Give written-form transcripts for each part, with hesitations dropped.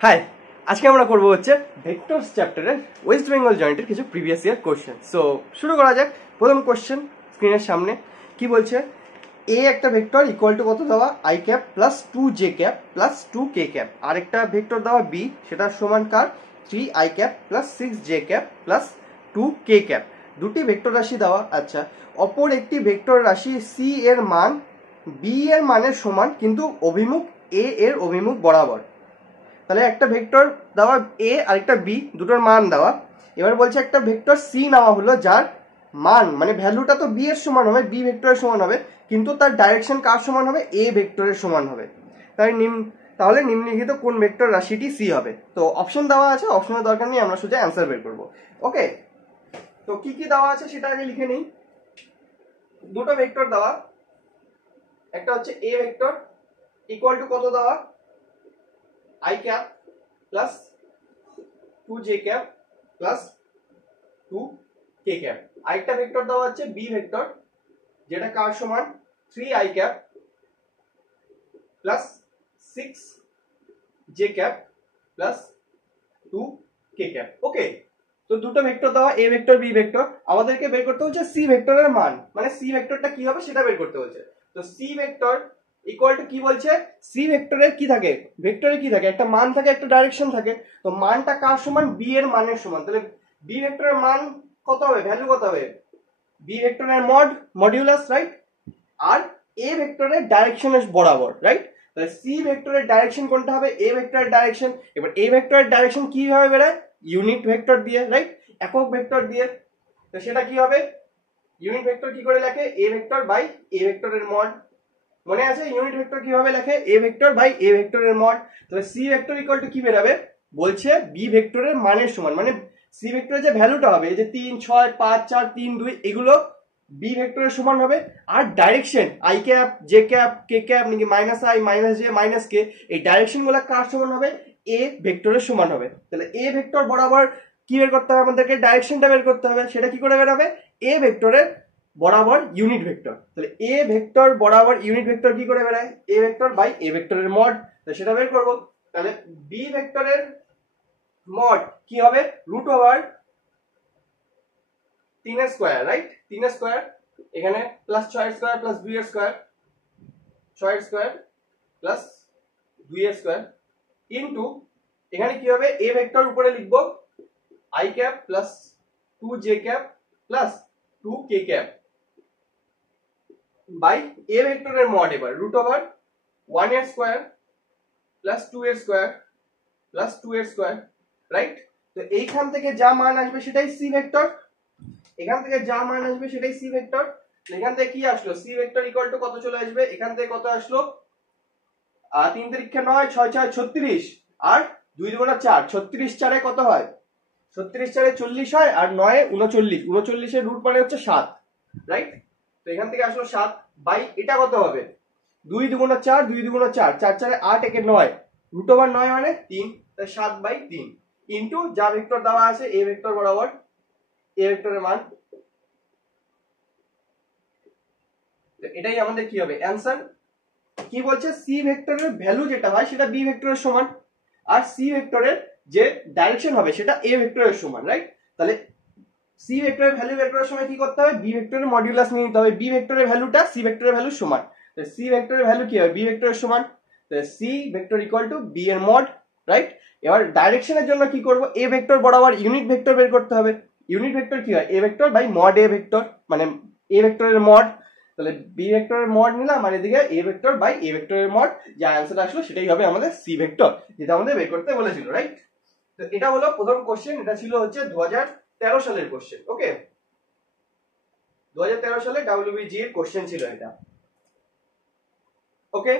High, আজকে আমরা করব হচ্ছে ভেক্টরস চ্যাপ্টারের ওয়েস্ট বেঙ্গল জয়েন্টের কিছু প্রিভিয়াস ইয়ার কোশ্চেন। সো শুরু করা যাক। প্রথম কোশ্চেন স্ক্রিনের সামনে কি বলছে, এ একটা ভেক্টর ইকুয়াল টু কত দেওয়া i cap plus 2 j cap plus 2 k cap, আর একটা ভেক্টর দেওয়া বি, সেটা সমান কার 3 i cap plus 6 j cap plus 2 k cap. দুটি ভেক্টর রাশি দেওয়া। আচ্ছা, অপর একটি ভেক্টর রাশি সি এর মান বি এর মানের সমান কিন্তু অভিমুখ এ এর অভিমুখ বরাবর। তাহলে একটা ভেক্টর দেওয়া এ আর একটা বি, দুটোর মান দেওয়া। এবার বলছে একটা ভেক্টর সি নেওয়া হলো যার মান মানে ভ্যালুটা তো বি এর সমান হবে, বি ভেক্টরের সমান হবে, কিন্তু তার ডাইরেকশন কার সমান হবে, এ ভেক্টরের সমান হবে। তাহলে নিম্নলিখিত কোন ভেক্টর রাশিটি সি হবে। তো অপশন দেওয়া আছে, অপশনের দরকার নেই, আমরা সোজা অ্যান্সার বের করবো। ওকে, তো কি কি দেওয়া আছে সেটা আগে লিখে নেই। দুটো ভেক্টর দেওয়া, একটা হচ্ছে এ ভেক্টর ইকুয়াল টু কত দেওয়া i cap plus 2 j cap plus 2 k cap. আরেকটা ভেক্টর দেওয়া হচ্ছে বি ভেক্টর, যেটা কার সমান 3 i cap plus 6 j cap plus 2 k cap. Okay, তো দুটো ভেক্টর দেওয়া এ ভেক্টর বি ভেক্টর, আমাদেরকে বের করতে হচ্ছে সি ভেক্টরের মান, মানে সি ভেক্টরটা কি হবে সেটা বের করতে হচ্ছে। তো সি ভেক্টর ইকুয়াল টু কি বলছে, সি ভেক্টরের কি থাকে, ভেক্টরে কি থাকে, একটা মান থাকে, একটা ডাইরেকশন থাকে। তো মানটা কার সমান, বি এর মানের সমান। তাহলে বি ভেক্টরের মান কত হবে, ভ্যালু কত হবে, বি ভেক্টরের মডিউলাস, রাইট, আর এ ভেক্টরের ডাইরেকশনের বরাবর, রাইট। তাহলে সি ভেক্টরের ডাইরেকশন কোনটা হবে, এ ভেক্টরের ডাইরেকশন। এবার এ ভেক্টরের ডাইরেকশন কিভাবে বেরোয়, ইউনিট ভেক্টর দিয়ে, রাইট, একক ভেক্টর দিয়ে। তো সেটা কি হবে, ইউনিট ভেক্টর কি করে লেখে, এ ভেক্টর বাই এ ভেক্টরের মড। মনে আছে ইউনিট ভেক্টর কিভাবে লেখে, এ ভেক্টর বাই এ ভেক্টরের মড। তাহলে সি ভেক্টর ইকুয়াল টু কি বেরাবে, বলছে বি ভেক্টরের মানের সমান, মানে সি ভেক্টরের যে ভ্যালুটা হবে, এই যে 3 6 5 4 3 2 এগুলো বি ভেক্টরের সমান হবে। আর direction i cap j cap k cap নাকি minus i minus j minus k, এই ডাইরেকশন গুলো কার সমান হবে, এ ভেক্টরের সমান হবে। তাহলে এ ভেক্টর বরাবর কি বের করতে হবে আমাদেরকে, ডাইরেকশনটা বের করতে হবে। সেটা কি করে বেরোবে, এ ভেক্টরের বরাবর ইউনিট ভেক্টর। তাহলে এ ভেক্টর বরাবর ইউনিট ভেক্টর কি করে বেরোয়, এ ভেক্টর বাই এ ভেক্টরের মড। সেটা বের করব। তাহলে বি ভেক্টরের মড কি হবে, রুট ওভার 3 এর স্কয়ার, রাইট, 3 এর স্কয়ার, এখানে প্লাস 6 এর স্কয়ার প্লাস 2 এর স্কয়ার, 6 এর স্কয়ার প্লাস 2 এর স্কয়ার ইনটু এখানে কি হবে, এ ভেক্টর উপরে লিখব i cap plus 2 j cap plus 2 k cap by a ভেক্টরের মড, এবার রুট ওভার 1 এর স্কয়ার প্লাস 2 এর স্কয়ার প্লাস 2 এর স্কয়ার, রাইট। তো এইখান থেকে যা মান আসবে সেটাই সি ভেক্টর, এখান থেকে যা মান আসবে সেটাই সি ভেক্টর। এখান থেকে কি আসলো, সি ভেক্টর ইকুয়াল টু কত চলে আসবে, এখান থেকে কত আসলো, 3 3 9 6 6 36 আর 2 2 4, 36 4 কত হয়, 36 4 40 হয়, আর 9 39, 39 এর রুট মানে হচ্ছে 7, রাইট। তো এখান থেকে আসলো 7 বাই এটা কত হবে, 2 2 4, 2 2 4, 4 4 8 1 9, রুট ওভার 9 মানে 3, তাই 7 বাই 3 ইনটু যা ভেক্টর দেওয়া আছে এ ভেক্টর বরাবর এ ভেক্টরের মান। এটাই আমাদের কি হবে অ্যানসার। কি বলছে, সি ভেক্টরের ভ্যালু যেটা হয় সেটা বি ভেক্টরের সমান, আর সি ভেক্টরের যে ডাইরেকশন হবে সেটা এ ভেক্টরের সমান, রাইট। তাহলে সি ভেক্টরের ভ্যালু বের করার সময় কি করতে হবে, বি ভেক্টরের মডিউলাস নিয়ে নিতে হবে, বি ভেক্টরের ভ্যালুটা সি ভেক্টরের ভ্যালুর সমান। তাহলে সি ভেক্টরের ভ্যালু কি হবে, বি ভেক্টরের সমান, তাহলে C vector equal to B এর মড, রাইট। এবার ডাইরেকশনের জন্য কি করব, এ ভেক্টর বরাবর ইউনিট ভেক্টর বের করতে হবে। ইউনিট ভেক্টর কি হয়, A vector by mod A vector, মানে এ ভেক্টরের মড। তাহলে বি ভেক্টরের মড নিলাম, আর এদিকে এ ভেক্টর বাই এ ভেক্টরের মড, যা অ্যান্সার আসলো সেটাই হবে আমাদের সি ভেক্টর, যেটা আমাদের বের করতে বলেছিল, রাইট। তো এটা হলো প্রথম কোশ্চেন, এটা ছিল হচ্ছে 2013 সালের কোশ্চেন। ওকে, 2013 সালে WBG এর কোশ্চেন ছিল এটা। ওকে,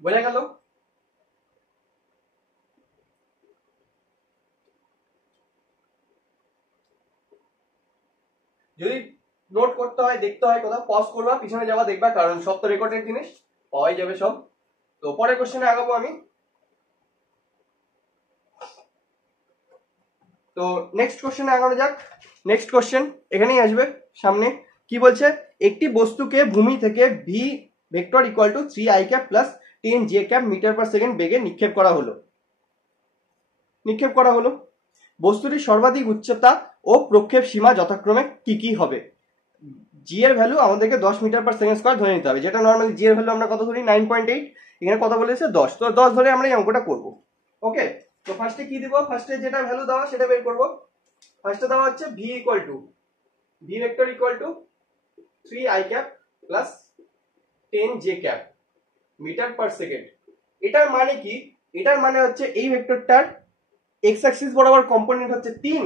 বোঝা গেল। যদি নোট করতে হয়, দেখতে হয়, কোথাও পজ করবা, পিছনে যাওয়া দেখবা, কারণ সব তো রেকর্ডের জিনিস, পাওয়াই যাবে সব। তো পরের কোশ্চেনে আগাবো আমি। তো নেক্সট কোশ্চেনে আগানো যাক। নেক্সট কোশ্চেন এখানেই আসবে সামনে। কি বলছে, একটি বস্তুকে ভূমি থেকে V vector equal to 3 i cap plus 10 j cap metre per second বেগে নিক্ষেপ করা হলো। নিক্ষেপ করা হলো। বস্তুটির সর্বাধিক উচ্চতা ও প্রক্ষেপ সীমা যথাক্রমে কি কি হবে? জি এর ভ্যালু আমাদেরকে 10 মিটার পার সেকেন্ড স্কয়ার ধরে নিতে হবে, যেটা নর্মালি জি এর ভ্যালু আমরা কত ধরি 9.8, এখানে কত বলেছে 10, তো 10 ধরে আমরা এই অঙ্কটা করব। ওকে, তো ফার্স্টে কি দিব? ফার্স্টে যেটা ভ্যালু দেওয়া সেটা বের করব। ফার্স্টে দেওয়া হচ্ছে V vector equal to 3i cap plus 10 j cap metre per second. এটার মানে কি? এটার মানে হচ্ছে এই ভেক্টরটার এক্স অ্যাক্সিস বরাবর কম্পোনেন্ট হচ্ছে 3,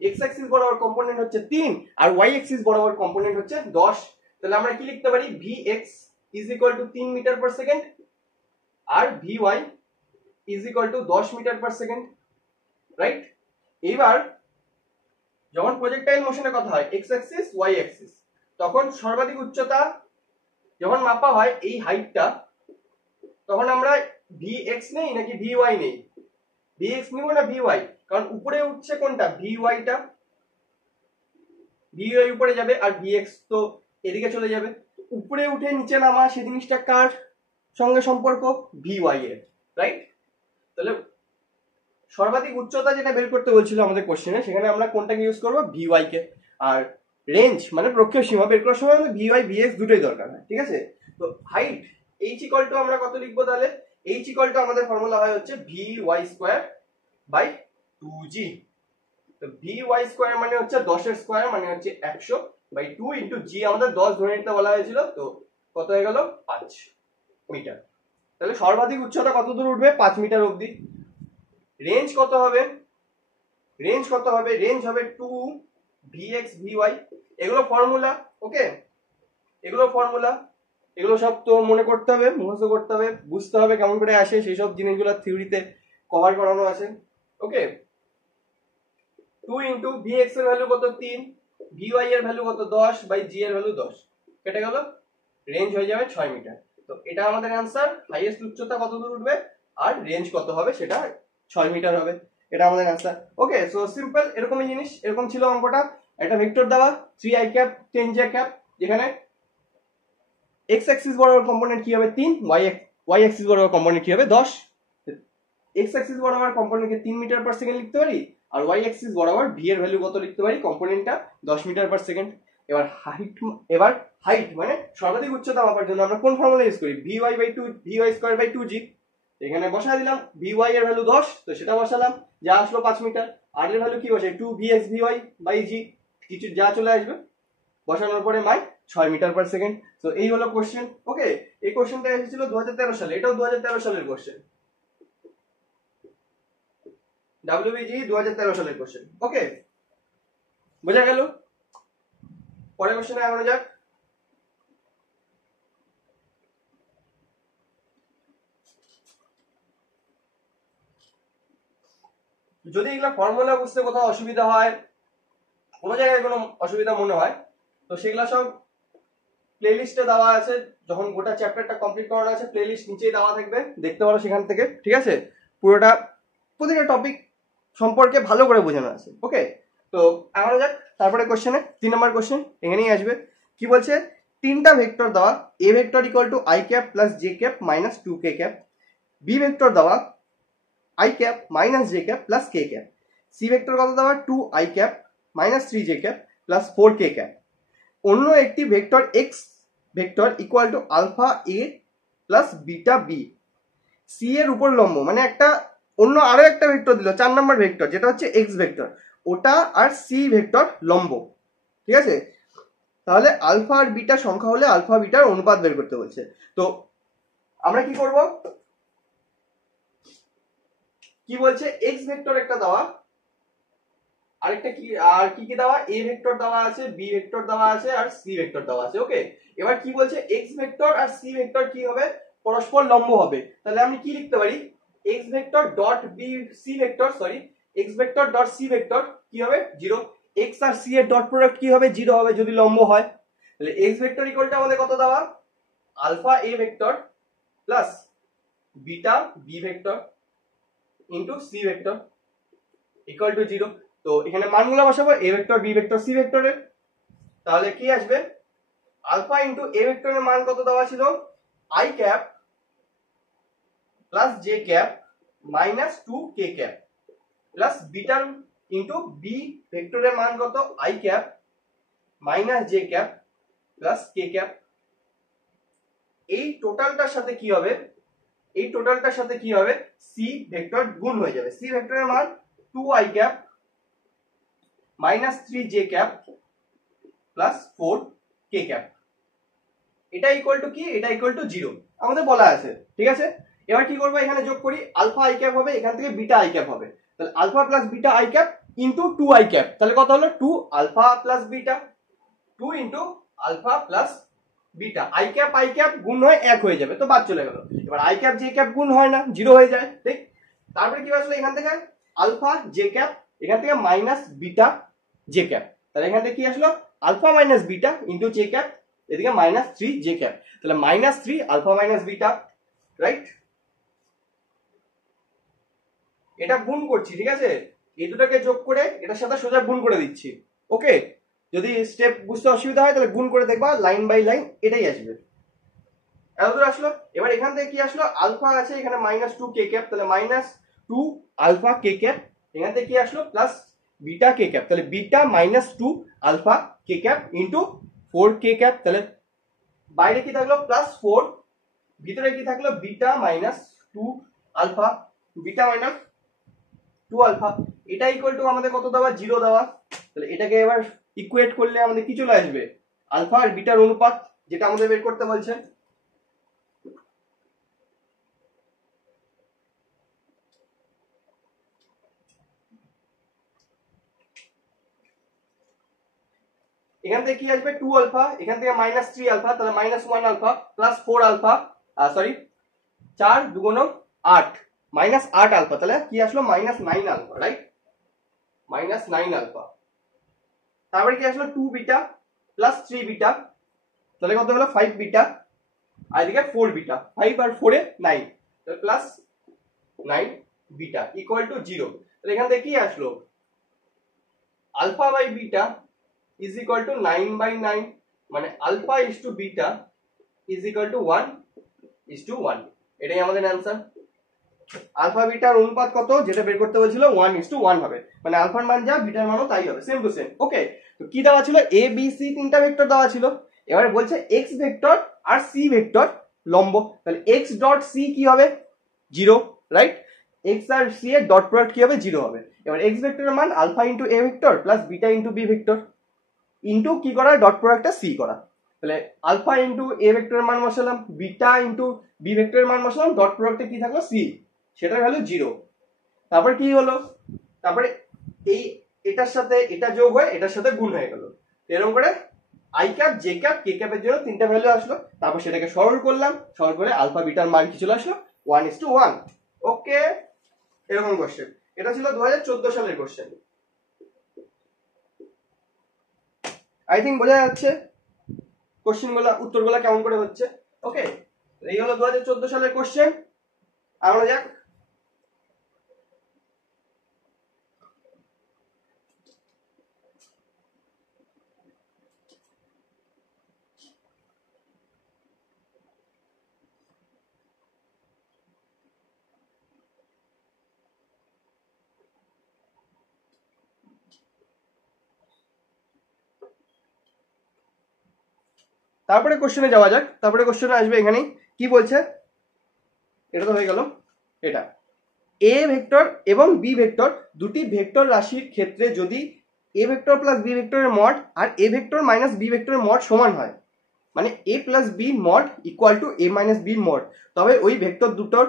এক্স অ্যাক্সিস বরাবর কম্পোনেন্ট হচ্ছে 3 আর ওয়াই অ্যাক্সিস বরাবর কম্পোনেন্ট হচ্ছে 10। তাহলে আমরা কি লিখতে পারি? vx is equal to 3 metre per second আর vy is equal to 10 metre per second, right? এইবার যখন প্রজেক্টাইল মোশনের কথা হয় এক্স অ্যাক্সিস ওয়াই অ্যাক্সিস, তখন সর্বাধিক উচ্চতা যখন মাপা হয় এই হাইটটা, তখন আমরা vx নেই নাকি vy নেই? vx নিব না vy? কারণ উপরে উঠছে কোনটা? vy টা, vy উপরে যাবে আর vx তো এদিকে চলে যাবে। উপরে উঠে নিচে নামা সেই জিনিসটা কার সঙ্গে সম্পর্ক? vy এর, রাইট? তাহলে সর্বাধিক উচ্চতা যেটা বের করতে বলছিল আমাদের কোশ্চেনে, সেখানে আমরা কোনটাকে ইউজ করব? vy কে। আর রেঞ্জ মানে প্রক্ষেপ সীমা বের করার সময় আমাদের vy vx দুটোই দরকার হয়, ঠিক আছে? তো হাইট h ইকুয়াল টু আমরা কত লিখবো তাহলে? h ইকুয়াল টু আমাদের ফর্মুলা হয় হচ্ছে vy স্কয়ার বাই 2g। তো vy স্কয়ার মানে হচ্ছে 10 এর স্কয়ার মানে হচ্ছে 100 বাই 2 ইনটু g, আমাদের 10 ধরে নিতে বলা হয়েছিল, তো কত হয়ে গেল? 5 মিটার। তাহলে সর্বাধিক উচ্চতা কত দূর উঠবে? 5 মিটার অবধি। রেঞ্জ কত হবে? রেঞ্জ হবে 2 vx vy। এগুলো ফর্মুলা, ওকে? এগুলো ফর্মুলা, এগুলো সব তো মনে করতে হবে, মুখস্থ করতে হবে, বুঝতে হবে কেমন করে আসে, সেই সব জিনিসগুলো থিওরিতে কভার করানো আছে, ওকে? 2 ইনটু vx এর ভ্যালু কত? 3, vy এর ভ্যালু কত? 10 বাই g এর ভ্যালু 10, কেটে গেল, রেঞ্জ হয়ে যাবে 6 মিটার। তো এটা আমাদের অ্যানসার, হাইয়েস্ট উচ্চতা কত দূর উঠবে আর রেঞ্জ কত হবে সেটা 6 মিটার হবে, এটা আমাদের অ্যানসার। ওকে, সো সিম্পল, এরকমই জিনিস, এরকম ছিল অঙ্কটা। একটা ভেক্টর দেওয়া 3i ক্যাপ 10j ক্যাপ, যেখানে x অ্যাক্সিস বরাবর কম্পোনেন্ট কি হবে? 3, y অ্যাক্সিস বরাবর কম্পোনেন্ট কি হবে? 10। x অ্যাক্সিস বরাবর কম্পোনেন্টকে 3 মিটার পার সেকেন্ড লিখতে পারি, আর y অ্যাক্সিস বরাবর v এর ভ্যালু কত লিখতে পারি? কম্পোনেন্টটা 10 মিটার পার সেকেন্ড। এবার হাইট মানে সর্বাধিক উচ্চতা মাপার জন্য আমরা কোন ফর্মুলা ইউজ করি? vy by 2 vy square by 2g। এখানে বসায় দিলাম vy এর ভ্যালু 10, তো সেটা বসালাম, যা আসলো 5 মিটার। আর এর ভ্যালু কি বসাই? 2 vx vy বাই g, কিছু যা চলে আসবে, বসানোর পরে মাই 6 মিটার পার সেকেন্ড। তো এই হলো কোশ্চেন, ওকে? এই কোশ্চেনটা এসেছিল 2013 সালে, এটাও 2013 সালের কোশ্চেন, WBG 2013 সালের কোশ্চেন, ওকে? বোঝা গেল? পরের কোশ্চেনে আগানো যাক। যদি এগুলো ফর্মুলা বুঝতে কোথাও অসুবিধা হয়, কোনো জায়গায় কোনো অসুবিধা মনে হয়, তো সেগুলো সব প্লেলিস্টে দেওয়া আছে, যখন গোটা চ্যাপ্টারটা কমপ্লিট করানো আছে প্লেলিস্ট নিচেই দেওয়া থাকবে, দেখতে পারো সেখান থেকে, ঠিক আছে? পুরোটা প্রতিটা টপিক সম্পর্কে ভালো করে বোঝানো আছে, ওকে? তো আগানো যাক তারপরে কোশ্চেনে। 3 নম্বর কোশ্চেন এখানেই আসবে। কি বলছে? তিনটা ভেক্টর দেওয়া, এ vector equal to i cap plus j cap minus 2k cap, B vector দেওয়া i cap minus j cap plus k cap, C vector কত দেওয়া? 2i cap minus 3j cap plus 4k cap. অন্য একটি vector x vector equal to alpha a plus beta b, C এর উপর লম্ব, মানে একটা অন্য আরো একটা ভেক্টর দিল 4 নম্বর ভেক্টর, যেটা হচ্ছে x ভেক্টর, ওটা আর সি ভেক্টর লম্ব, ঠিক আছে? তাহলে আলফা আর বিটা সংখ্যা হলে আলফা বিটার অনুপাত বের করতে বলছে। তো আমরা কি করব? কি বলছে? x ভেক্টর একটা দেওয়া, আরেকটা কি, আর কি কি দেওয়া? a ভেক্টর দেওয়া আছে, b ভেক্টর দেওয়া আছে আর c ভেক্টর দেওয়া আছে, ওকে? এবার কি বলছে? x ভেক্টর আর c ভেক্টর কি হবে? পরস্পর লম্ব হবে। তাহলে আমি কি লিখতে পারি? x vector dot b c vector, sorry, x vector dot c vector কি হবে? 0। x আর c এর ডট প্রোডাক্ট কি হবে? 0 হবে যদি লম্ব হয়। তাহলে x ভেক্টর ইকুয়ালটা আমাদের কত দেওয়া? Alpha a vector plus beta b vector into c vector equal to 0। তো এখানে মানগুলো বসাবো a vector b vector c ভেক্টরের। তাহলে কি আসবে? আলফা ইনটু a ভেক্টরের মান কত দেওয়া ছিল? i cap plus j cap minus 2k cap, plus বিটার ইন্টু বি ভেক্টরের মান কত i cap minus j cap plus K cap. এই টোটালটার সাথে কি হবে, এই টোটালটার সাথে কি হবে, সি ভেক্টর গুণ হয়ে যাবে। সি ভেক্টরের মান 2i cap minus 3j cap plus 4k cap. এটা ইকুয়াল টু কি, এটা ইকুয়াল টু 0 আমাদের বলা আছে, ঠিক আছে। এবার কি করবো, এখানে যোগ করি, আলফা আই ক্যাপ হবে, এখান থেকে বিটা আই ক্যাপ হবে, তাহলে alpha plus beta i cap into 2i cap, তাহলে কত হলো 2 alpha plus beta, 2 into alpha plus beta. I cap গুণ হয়ে 1 হয়ে যাবে, তো বাদ চলে গেল। এবার আই ক্যাপ জে ক্যাপ গুণ হয় না, 0 হয়ে যায়, ঠিক। তারপরে কি আসলো, এখান থেকে আলফা জে ক্যাপ, এখান থেকে মাইনাস বিটা জে ক্যাপ, তাহলে এখান থেকে কি আসলো alpha minus beta into j cap, এদিকে মাইনাস 3 জে ক্যাপ, তাহলে minus 3 alpha minus beta, right. এটা গুণ করছি, ঠিক আছে, এই দুটাকে যোগ করে এটার সাথে সোজা গুণ করে দিচ্ছি, ওকে। যদি স্টেপ বুঝতে অসুবিধা হয় তাহলে গুণ করে দেখবা, লাইন বাই লাইন এটাই আসবে। এতদূর আসলো। এবার এখান থেকে কি আসলো, আলফা আছে এখানে মাইনাস 2 কে ক্যাপ, তাহলে মাইনাস 2 আলফা কে ক্যাপ, এখান থেকে কি আসলো প্লাস বিটা কে ক্যাপ, তাহলে beta minus 2 alpha k cap into 4 k cap, তাহলে বাইরে কি থাকলো প্লাস 4, ভিতরে কি থাকলো beta minus 2 alpha, beta minus 2 alpha. এটা ইকুয়াল টু আমাদের কত দেওয়া, 0 দেওয়া, তাহলে এটাকে এবার ইকুয়েট করলে আমাদের কি চলে আসবে, আলফা আর বিটার অনুপাত, যেটা আমাদের বের করতে বলছে। এখান থেকে কি আসবে 2 আলফা, এখান থেকে মাইনাস 3 আলফা, তাহলে minus 1 alpha plus 4 alpha, sorry 4 2 8 minus 8 alpha, তাহলে কি আসলো minus 9 alpha, right, minus 9 alpha. তারপরে কি আসলো 2 বিটা প্লাস 3 বিটা, তাহলে কত হলো 5 বিটা, আর এদিকে 4 বিটা, 5 আর 4 এ 9, তাহলে প্লাস 9 বিটা ইকুয়াল টু 0। তাহলে এখান থেকে কি আসলো, alpha by beta is equal to 9 by 9, মানে alpha is to beta is equal to 1 is to 1, এটাই আমাদের অ্যান্সার। আলফা বিটার অনুপাত কত, যেটা বের করতে বলছিল 1 is to 1 হবে, মানে আলফার মান যা বিটার মানও তাই হবে, সেম টু সেম, ওকে। তো কি দেওয়া ছিল, এ বি সি তিনটা ভেক্টর দেওয়া ছিল, এবারে বলছে এক্স ভেক্টর আর সি ভেক্টর লম্ব, তাহলে এক্স ডট সি কি হবে 0, রাইট, এক্স আর সি এর ডট প্রোডাক্ট কি হবে 0 হবে। এবার এক্স ভেক্টরের মান alpha into a vector plus beta into b vector into কি করা, ডট প্রোডাক্টটা সি করা, তাহলে আলফা ইন্টু এ ভেক্টরের মান বসালাম, বিটা ইন্টু বি ভেক্টরের মান বসালাম, ডট প্রোডাক্টে কি থাকলো সি, সেটার ভ্যালু 0। তারপর কি হলো, তারপরে এই এটার সাথে এটা যোগ হয়ে এটার সাথে গুণ হয়ে গেল, এরকম করে আই ক্যাপ জে ক্যাপ কে ক্যাপের জন্য তিনটা ভ্যালু আসলো, তারপর সেটাকে সরল করলাম, সরল করে আলফা বিটার মান কি চলে আসলো 1 is to 1, ওকে। এরকম কোশ্চেন, এটা ছিল 2014 সালের কোশ্চেন। আই থিঙ্ক বোঝা যাচ্ছে কোশ্চেন গুলা, উত্তরগুলা কেমন করে হচ্ছে, ওকে। এই হলো 2014 সালের কোশ্চেন। আমরা যাক তারপরে কোশ্চেনে যাওয়া যাক। তারপরে কোশ্চেনে আসবে এখানেই কি বলছে, এটা তো হয়ে গেল। এটা এ ভেক্টর এবং বি ভেক্টর দুটি ভেক্টর রাশির ক্ষেত্রে যদি এ ভেক্টর প্লাস বি ভেক্টরের মড আর এ ভেক্টর মাইনাস বি ভেক্টরের মড সমান হয়, মানে a plus b mod equal to a minus b mod, তবে ওই ভেক্টর দুটোর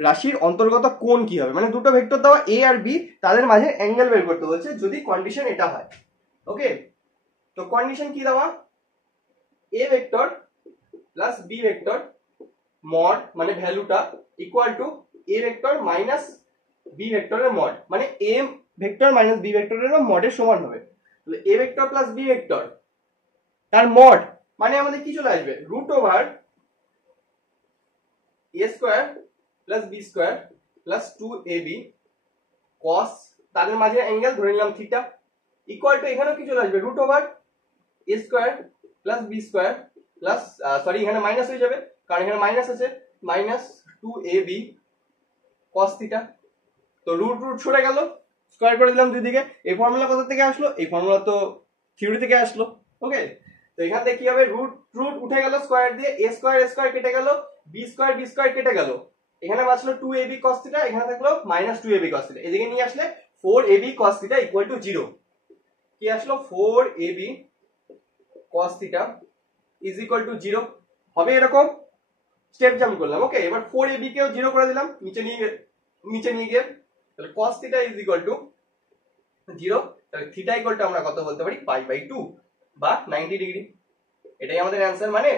রাশির অন্তর্গত কোণ কি হবে, মানে দুটো ভেক্টর দেওয়া এ আর বি, তাদের মাঝে অ্যাঙ্গেল বের করতে বলছে যদি কন্ডিশন এটা হয়, ওকে। তো কন্ডিশন কি দেওয়া, এ vector plus b vector mod মানে ভ্যালুটা equal to a vector minus b ভেক্টরের মড, মানে এ ভেক্টর মাইনাস বি ভেক্টরের মডের সমান হবে। তাহলে a vector plus b vector তার মড মানে আমাদের কি চলে আসবে, root over a square plus b square plus 2ab cos, তাদের মাঝে অ্যাঙ্গেল ধরে নিলাম থিটা, ইকুয়াল টু এখানেও কি চলে আসবে, root over a square plus b square plus, sorry এখানে মাইনাস হয়ে যাবে কারণ এখানে মাইনাস আছে, মাইনাস 2ab cos থিটা, তো রুট রুট সরে গেল, স্কোয়ার করে দিলাম দুই দিকে। এই ফর্মুলা কোথা থেকে আসলো? এই ফর্মুলা তো থিওরি থেকে আসলো। ওকে, তো এখান থেকে কি হবে, রুট রুট উঠে গেল স্কোয়ার দিয়ে, এ স্কোয়ার কেটে গেল, বি স্কোয়ার কেটে গেল, এখানে বাঁচলো 2ab cos θ, এখানে থাকলো -2ab cos θ। এদিকে নিয়ে আসলে 4ab cos θ ইকুয়াল টু 0। কি আসলো? 4ab cos θ is equal to 0 হবে। এরকম স্টেপ জাম্প করলাম। ওকে, এবার 4ab কেও 0 করে দিলাম, নিচে নিয়ে গিয়ে তাহলে cos θ ইজ ইকুয়াল টু 0। তাহলে θ ইকুয়াল টু আমরা কত বলতে পারি? π/2 বা 90 ডিগ্রি। এটাই আমাদের অ্যান্সার। মানে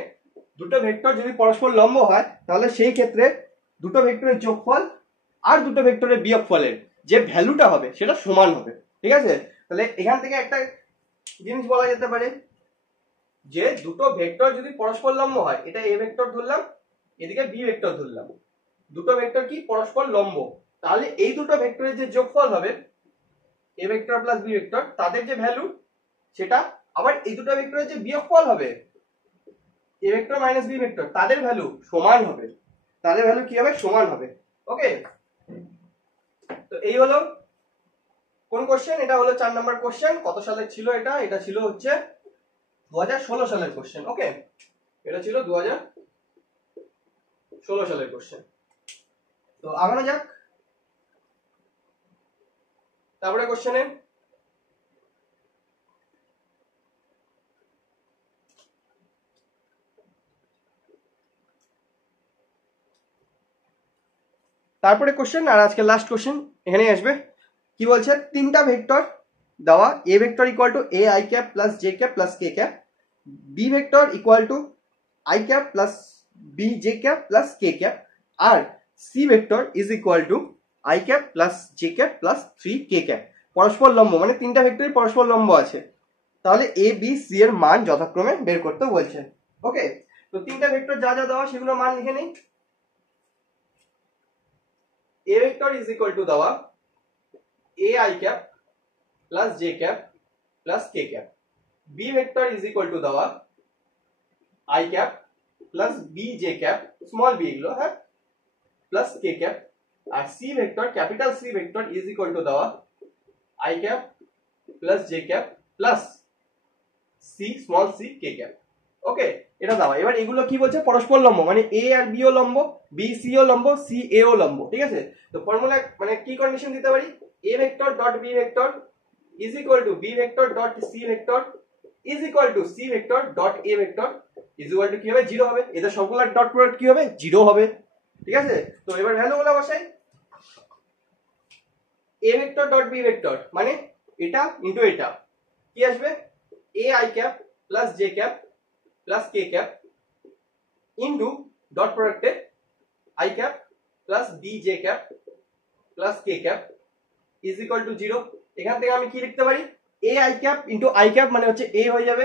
দুটো ভেক্টর যদি পরস্পর লম্ব হয় তাহলে সেই ক্ষেত্রে দুটো ভেক্টরের যোগফল আর দুটো ভেক্টরের বিয়োগফলের যে ভ্যালুটা হবে সেটা সমান হবে। ঠিক আছে, তাহলে এখান থেকে একটা জিনিস বলা যেতে পারে যে দুটো ভেক্টর যদি পরস্পর লম্ব হয়, এটা এ ভেক্টর ধরলাম, এদিকে বি ভেক্টর ধরলাম, দুটো ভেক্টর কি পরস্পর লম্ব, তাহলে এই দুটো ভেক্টরের যে যোগফল হবে a vector plus b vector, তাদের যে ভ্যালু সেটা আবার এই দুটো ভেক্টরের যে বিয়োগফল হবে a vector minus b vector, তাদের ভ্যালু সমান হবে। তাদের ভ্যালু কি হবে? সমান হবে। ওকে, তো এই হলো কোন কোশ্চেন? এটা হলো 4 নাম্বার কোশ্চেন। কত সালের ছিল এটা? এটা ছিল হচ্ছে 2016 সালের কোশ্চেন। ওকে, এটা ছিল 2016 সালের কোশ্চেন। তো আগানো যাক তারপরে কোশ্চেনে। তারপরে কোশ্চেন, আর আজকে লাস্ট কোশ্চেন এখানেই আসবে। কি বলছে? তিনটা ভেক্টর দেওয়া, এ vector equal to a i cap plus J cap plus K cap, B vector equal to i cap plus B J cap plus K cap, আর C vector is equal to i cap plus J cap plus 3 k cap. পরস্পর লম্ব, মানে তিনটা ভেক্টরই পরস্পর লম্ব আছে, তাহলে এ b C এর মান যথাক্রমে বের করতে বলছে। ওকে, তো তিনটা ভেক্টর যা যা দেওয়া সেগুলো মান লিখে নেই। A vector is equal to দেওয়া a I cap plus j cap plus k cap, b vector is equal to দেওয়া I cap plus b j cap small b এগুলো, হ্যাঁ, plus k cap, R c vector capital C vector is equal to দেওয়া I cap plus j cap plus c small c k cap। ওকে, এটা দাও। এবার এগুলো কি বলছে? পরস্পর লম্ব, মানে এ আর বি ও লম্ব, বি সি ও লম্ব, সি এ ও লম্ব। ঠিক আছে, তো ফর্মুলা মানে কি কন্ডিশন দিতে পারি? A vector dot b vector is equal to b vector dot c vector is equal to c vector dot a vector is equal to কি হবে? 0 হবে। এদের সবগুলোর ডট প্রোডাক্ট কি হবে? 0 হবে। ঠিক আছে, তো এবার ভ্যালুগুলো বসাই। A vector dot b vector মানে এটা ইনটু এটা, কি আসবে? A i cap plus J cap plus K cap into dot প্রোডাক্টে i cap plus B J cap plus K cap is equal to 0। এখান থেকে আমি কি লিখতে পারি? A i cap into i cap মানে হচ্ছে এ হয়ে যাবে,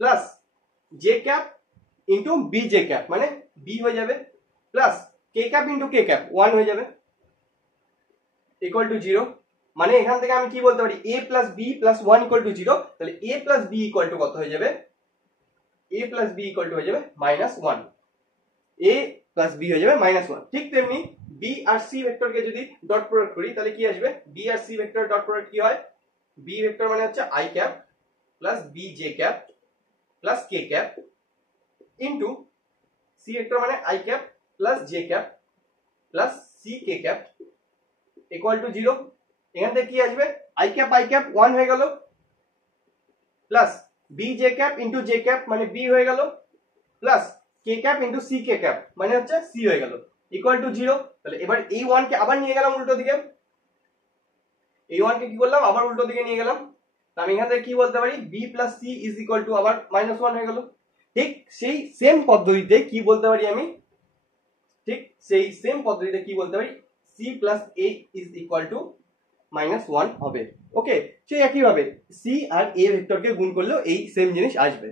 plus J cap into b J cap মানে বি হয়ে যাবে, প্লাস কে ক্যাপ ইনটু কে ক্যাপ 1 হয়ে যাবে, ইকুয়াল টু 0। মানে এখান থেকে আমি কি বলতে পারি? a plus b plus 1 equal to 0। তাহলে a plus b equal to কত হয়ে যাবে? a plus b equal to হয়ে যাবে -1। a প্লাস বি হয়ে যাবে -1। ঠিক তেমনি বি আর সি ভেক্টরকে যদি ডট প্রোডাক্ট করি তাহলে কি আসবে? বি আর সি ভেক্টর ডট প্রোডাক্ট কি হয়? বি ভেক্টর মানে হচ্ছে I cap plus B J cap plus K cap into C vector মানে I cap plus J cap plus C K cap equal to 0। এখান থেকে কি আসবে? আই ক্যাপ 1 হয়ে গেল, plus B J cap into j cap মানে b হয়ে গেল, প্লাস কে ক্যাপ ইনটু সি কে ক্যাপ মানে হচ্ছে সি হয়ে গেল, ইকুয়াল টু 0। তাহলে এবার এই 1 কে আবার নিয়ে গেলাম উল্টো দিকে, এই 1 কে কি করলাম? আবার উল্টো দিকে নিয়ে গেলাম। তো আমি এখান থেকে কি বলতে পারি? B plus C is equal to আবার -1 হয়ে গেল। ঠিক সেই সেম পদ্ধতিতে কি বলতে পারি আমি? ঠিক সেই সেম পদ্ধতিতে কি বলতে পারি? C plus a is equal to -1 হবে। ওকে, সেই একই ভাবে সি আর এ ভেক্টরকে গুণ করলেও এই সেম জিনিস আসবে।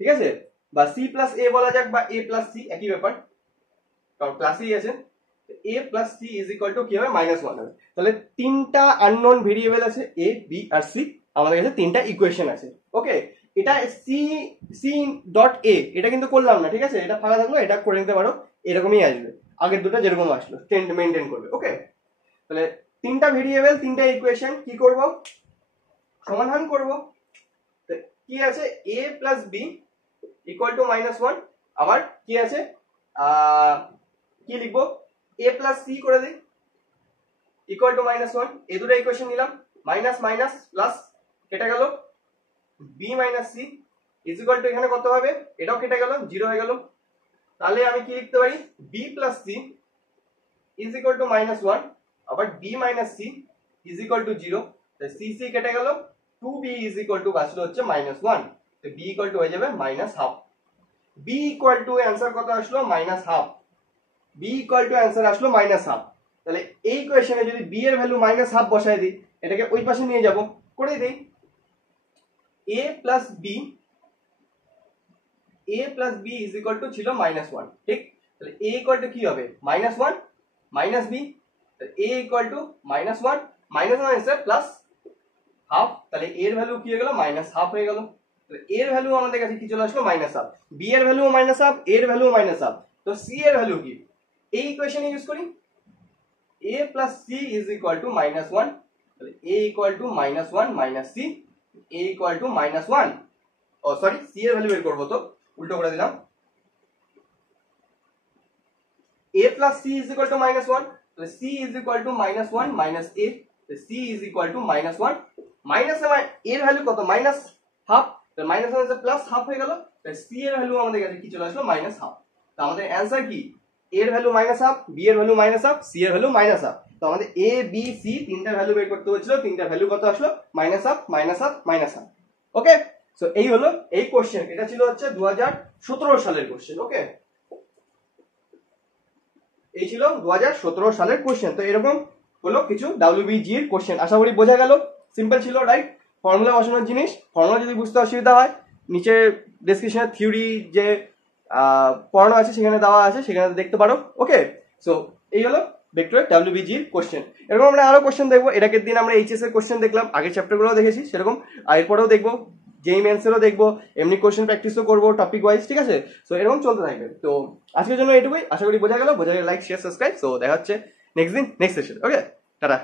ঠিক আছে, বা সি প্লাস এ বলা যাক বা এ প্লাস সি, একই ব্যাপার, কারণ প্লাসই আছে। A plus C is equal to কি হবে? -1 হবে। তাহলে তিনটা আননোন ভেরিয়েবল আছে, এ বি আর সি, আমাদের কাছে তিনটা ইকুয়েশন আছে। ওকে, এটা সি সি ডট এ এটা কিন্তু করলাম না, ঠিক আছে, এটা ফাঁকা থাকলো, এটা করে নিতে পারো, এরকমই আসবে, আগের দুটো যেরকম আসলো ট্রেন্ড মেনটেন করবে। ওকে, তাহলে তিনটা ভেরিয়েবল তিনটা ইকুয়েশন কি করব, সমাধান করব। কি আছে a plus b equal to -1, আবার কি আছে কি লিখবো a প্লাস সি করে দিই ইকুয়াল টু -1, এই দুটো ইকুয়েশন নিলাম, মাইনাস মাইনাস প্লাস কেটে গেল, b minus c is equal to এখানে কত হবে, এটাও কেটে গেল, 0 হয়ে গেল। তাহলে আমি কি লিখতে পারি b plus C is equal to -1, আবার b minus c is equal to 0, তাই সি সি কেটে গেল, 2b ইজ ইকুয়াল টু বাঁচলো হচ্ছে -1, তো b ইকুয়াল টু হয়ে যাবে -1/2। b ইকুয়াল টু অ্যান্সার কত আসলো -1/2, b ইকুয়াল টু অ্যান্সার আসলো -1/2। তাহলে এই কোয়েশ্চেনে যদি b এর ভ্যালু -1/2 বসায় দিই, এটাকে ওই পাশে নিয়ে যাব, করে দিই a plus b is equal two ছিল -1, ঠিক। তাহলে a ইকুয়াল টু কি হবে -1 minus b, a equal to -1 -1 plus half, তাহলে এর ভ্যালু কি হয়ে গেল -1/2 হয়ে গেল। তাহলে এর ভ্যালু আমাদের কাছে কি চলে আসলো -1/2, b এর ভ্যালু -1/2, এর ভ্যালু -1/2, তো c এর ভ্যালু কি, এই ইকুয়েশনে ইউজ করি a প্লাস c ইজ ইকুয়াল টু -1, তাহলে a equal to -1 minus c, a equal to -1, ও সরি c এর ভ্যালু বের করব, তো উল্টো করে দিলাম, a প্লাস c ইজ ইকুয়াল টু -1, তাহলে c is equal to -1 minus a, c is equal to -1 minus এর ভ্যালু কত -1/2, তাহলে -1 প্লাস হাফ হয়ে গেল, তাহলে c এর ভ্যালু আমাদের কাছে কি চলে আসলো -1/2। তো আমাদের অ্যানসার কি, a এর ভ্যালু -1/2, b এর ভ্যালু -1/2, c এর ভ্যালু -1/2। তো আমাদের a b c তিনটা ভ্যালু বের করতে হচ্ছিল, তিনটা ভ্যালু কত আসলো -1/2 -1/2 -1/2। ওকে, সো এই হলো এই কোশ্চেন, এটা ছিল হচ্ছে 2017 সালের কোশ্চেন। ওকে, এই ছিল 2017 সালের কোশ্চেন। তো এরকম হলো কিছু WBG এর কোশ্চেন, আশা করি বোঝা গেল, সিম্পল ছিল, রাইট। ফর্মুলা বসানোর জিনিস, ফর্মুলা যদি বুঝতে অসুবিধা হয় নিচে ডেসক্রিপশনে থিওরি যে পড়ানো আছে সেখানে দেওয়া আছে, সেখানে দেখতে পারো। ওকে, সো এই হলো ভেক্টরের WBG এর কোশ্চেন। এরকম আমরা আরো কোশ্চেন দেখবো, এর আগের দিন আমরা এইচএস এর কোশ্চেন দেখলাম, আগের চ্যাপ্টারগুলো দেখেছি সেরকম, আর এরপরেও দেখবো, যেই মেন্সেরও দেখবো, এমনি কোশ্চেন প্র্যাকটিসও করবো টপিক ওয়াইজ, ঠিক আছে। সো এরকম চলতে থাকবে। তো আজকের জন্য এটুকুই, আশা করি বোঝা গেল, বোঝা গেলে লাইক শেয়ার সাবস্ক্রাইব। সো দেখা হচ্ছে নেক্সট দিন নেক্সট সেশন। ওকে, টাটা।